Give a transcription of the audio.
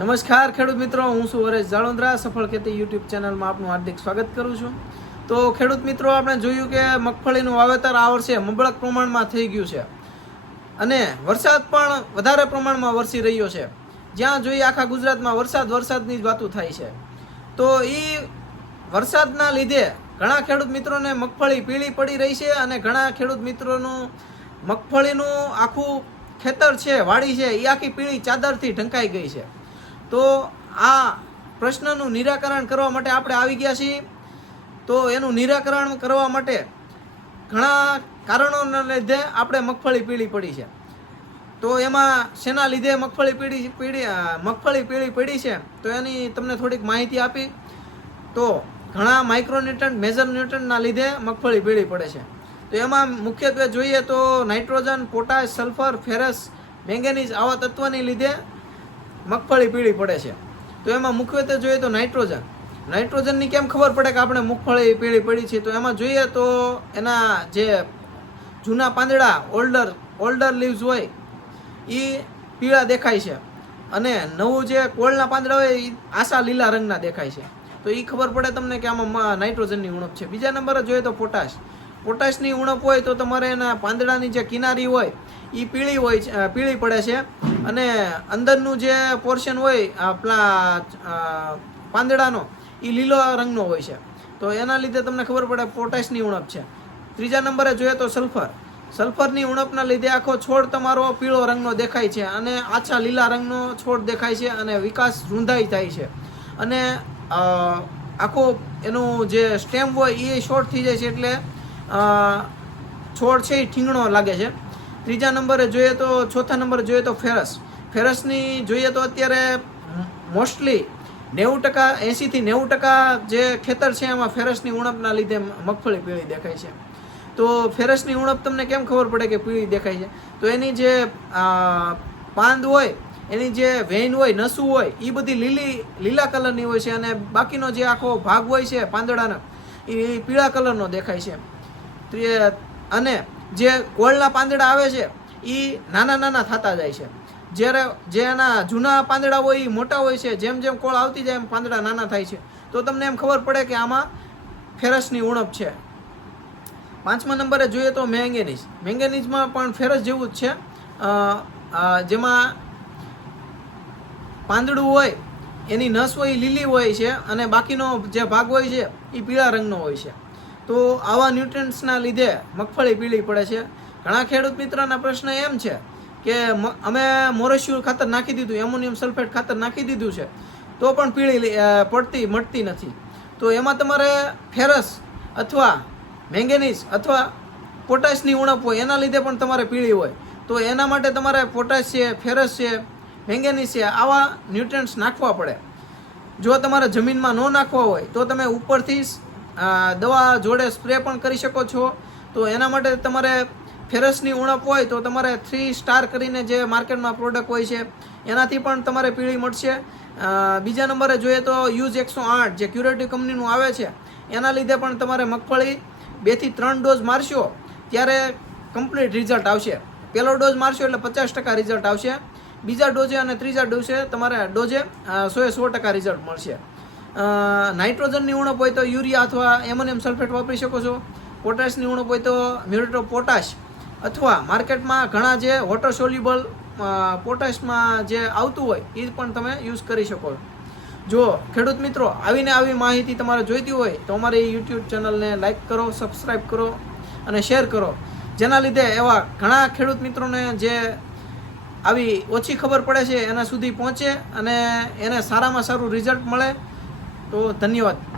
નમસ્કાર ખેડૂત મિત્રો, હું છું હરેશ જાળોંદ્રા સફળ ખેતી યુટ્યુબ ચેનલમાં આપનું હાર્દિક સ્વાગત કરું છું. તો ખેડૂત મિત્રો, આપણે જોયું કે મગફળીનું વાવેતર આ વર્ષે મબળક પ્રમાણમાં થઈ ગયું છે. અને વરસાદ પણ વધારે પ્રમાણમાં વરસી રહ્યો છે. જ્યાં જોઈએ આખા ગુજરાતમાં વરસાદ વરસાદની જ વાતો થાય છે. તો એ વરસાદના લીધે ઘણા ખેડૂત મિત્રોને મગફળી પીળી પડી રહી છે અને ઘણા ખેડૂત મિત્રોનું મગફળીનું આખું ખેતર છે, વાડી છે એ આખી પીળી ચાદરથી ઢંકાઈ ગઈ છે. તો આ પ્રશ્નનું નિરાકરણ કરવા માટે આપણે આવી ગયા છીએ. તો એનું નિરાકરણ કરવા માટે ઘણા કારણોના લીધે આપણે મગફળી પીળી પડી છે. તો એમાં શેના લીધે મગફળી પીળી પીળી મગફળી પીળી પડી છે? તો એની તમને થોડીક માહિતી આપી. તો ઘણા માઇક્રોન્યુટ્રન્ટ મેજર ન્યુટનના લીધે મગફળી પીળી પડે છે. તો એમાં મુખ્યત્વે જોઈએ તો nitrogen potash sulphur ferrous manganese આવા તત્વની લીધે મગફળી પીળી પડે છે. તો એમાં મુખ્યત્વે જોઈએ તો નાઇટ્રોજન. નાઇટ્રોજનની કેમ ખબર પડે કે આપણે મગફળી પીળી પડી છે? તો એમાં જોઈએ તો એના જે જૂના પાંદડા, ઓલ્ડર ઓલ્ડર લીવ્સ હોય એ પીળા દેખાય છે. અને નવું જે કોળના પાંદડા હોય એ આશા લીલા રંગના દેખાય છે. તો એ ખબર પડે તમને કે આમાં નાઇટ્રોજનની ઉણપ છે. બીજા નંબરે જોઈએ તો પોટાશ. પોટાશની ઉણપ હોય તો તમારે એના પાંદડાની જે કિનારી હોય એ પીળી હોય છે પીળી પડે છે. અને અંદરનું જે પોર્શન હોય આપણા પાંદડાનો એ લીલો રંગનો હોય છે. તો એના લીધે તમને ખબર પડે પોટેશની ઉણપ છે. ત્રીજા નંબરે જોઈએ તો સલ્ફર સલ્ફરની ઉણપના લીધે આખો છોડ તમારો પીળો રંગનો દેખાય છે અને આછા લીલા રંગનો છોડ દેખાય છે અને વિકાસ રૂંધાઈ થાય છે. અને આખો એનું જે સ્ટેમ હોય એ શોર્ટ થઈ જાય છે એટલે છોડ છે એ ઠીંગણો લાગે છે. ત્રીજા નંબરે જોઈએ તો, ચોથા નંબરે જોઈએ તો ફેરસ. ફેરસની જોઈએ તો અત્યારે મોસ્ટલી નેવું ટકા, એંશીથી નેવું ટકા જે ખેતર છે એમાં ફેરસની ઉણપના લીધે મગફળી પીળી દેખાય છે. તો ફેરસની ઉણપ તમને કેમ ખબર પડે કે પીળી દેખાય છે? તો એની જે પાંદ હોય, એની જે વેઇન હોય, નસું હોય એ બધી લીલી, લીલા કલરની હોય છે અને બાકીનો જે આખો ભાગ હોય છે પાંદડાનો એ પીળા કલરનો દેખાય છે. અને જે કોળના પાંદડા આવે છે એ નાના નાના થતા જાય છે. જ્યારે જે એના જૂના પાંદડા હોય એ મોટા હોય છે, જેમ જેમ કોળ આવતી જાય એમ પાંદડા નાના થાય છે. તો તમને એમ ખબર પડે કે આમાં ફેરસની ઉણપ છે. પાંચમા નંબરે જોઈએ તો મેંગેનીઝ. મેંગેનીઝમાં પણ ફેરસ જેવું જ છે. જેમાં પાંદડું હોય, એની નસ હોય લીલી હોય છે અને બાકીનો જે ભાગ હોય છે એ પીળા રંગનો હોય છે. તો આવા ન્યુટ્રન્ટ્સના લીધે મગફળી પીળી પડે છે. ઘણા ખેડૂત મિત્રોના પ્રશ્ન એમ છે કે અમે મોરેશ્યુર ખાતર નાખી દીધું એમોનિયમ સલ્ફેટ ખાતર નાખી દીધું છે, તો પણ પીળી પડતી, મળતી નથી. તો એમાં તમારે ફેરસ અથવા મેંગેનીઝ અથવા પોટાશની ઉણપ હોય, એના લીધે પણ તમારે પીળી હોય. તો એના માટે તમારે પોટાશ છે, ફેરસ છે, મેંગેનીઝ છે, આવા ન્યુટ્રન્ટ્સ નાખવા પડે. જો તમારે જમીનમાં ન નાખવા હોય, તો તમે ઉપરથી દવા જોડે સ્પ્રે પણ કરી શકો છો. તો એના માટે તમારે ફેરસની ઉણપ હોય તો તમારે થ્રી સ્ટાર કરીને જે માર્કેટમાં પ્રોડક્ટ હોય છે, એનાથી પણ તમારે પીળી મળશે. બીજા નંબરે જોઈએ તો યુઝ એકસો આઠ જે ક્યુરેટિવ કંપનીનું આવે છે, એના લીધે પણ તમારે મગફળી બેથી ત્રણ ડોઝ મારશો, ત્યારે કમ્પ્લીટ રિઝલ્ટ આવશે. પહેલો ડોઝ મારશો એટલે પચાસ ટકા રિઝલ્ટ આવશે. બીજા ડોઝે અને ત્રીજા ડોઝે તમારે ડોઝે સો એ સો ટકા રિઝલ્ટ મળશે. નાઇટ્રોજનની ઉણપ હોય તો યુરિયા અથવા એમોનિયમ સલ્ફેટ વાપરી શકો છો. પોટાશની ઉણપ હોય તો મ્યુરેટ પોટાશ અથવા માર્કેટમાં ઘણા જે વોટર સોલ્યુબલ પોટાશમાં જે આવતું હોય એ પણ તમે યુઝ કરી શકો. જો ખેડૂત મિત્રો, આવીને આવી માહિતી તમારે જોઈતી હોય, તો અમારી યુટ્યુબ ચેનલને લાઇક કરો સબસ્ક્રાઈબ કરો અને શેર કરો. જેના લીધે એવા ઘણા ખેડૂત મિત્રોને જે આવી ઓછી ખબર પડે છે, એના સુધી પહોંચે અને એને સારામાં સારું રિઝલ્ટ મળે. તો ધન્યવાદ.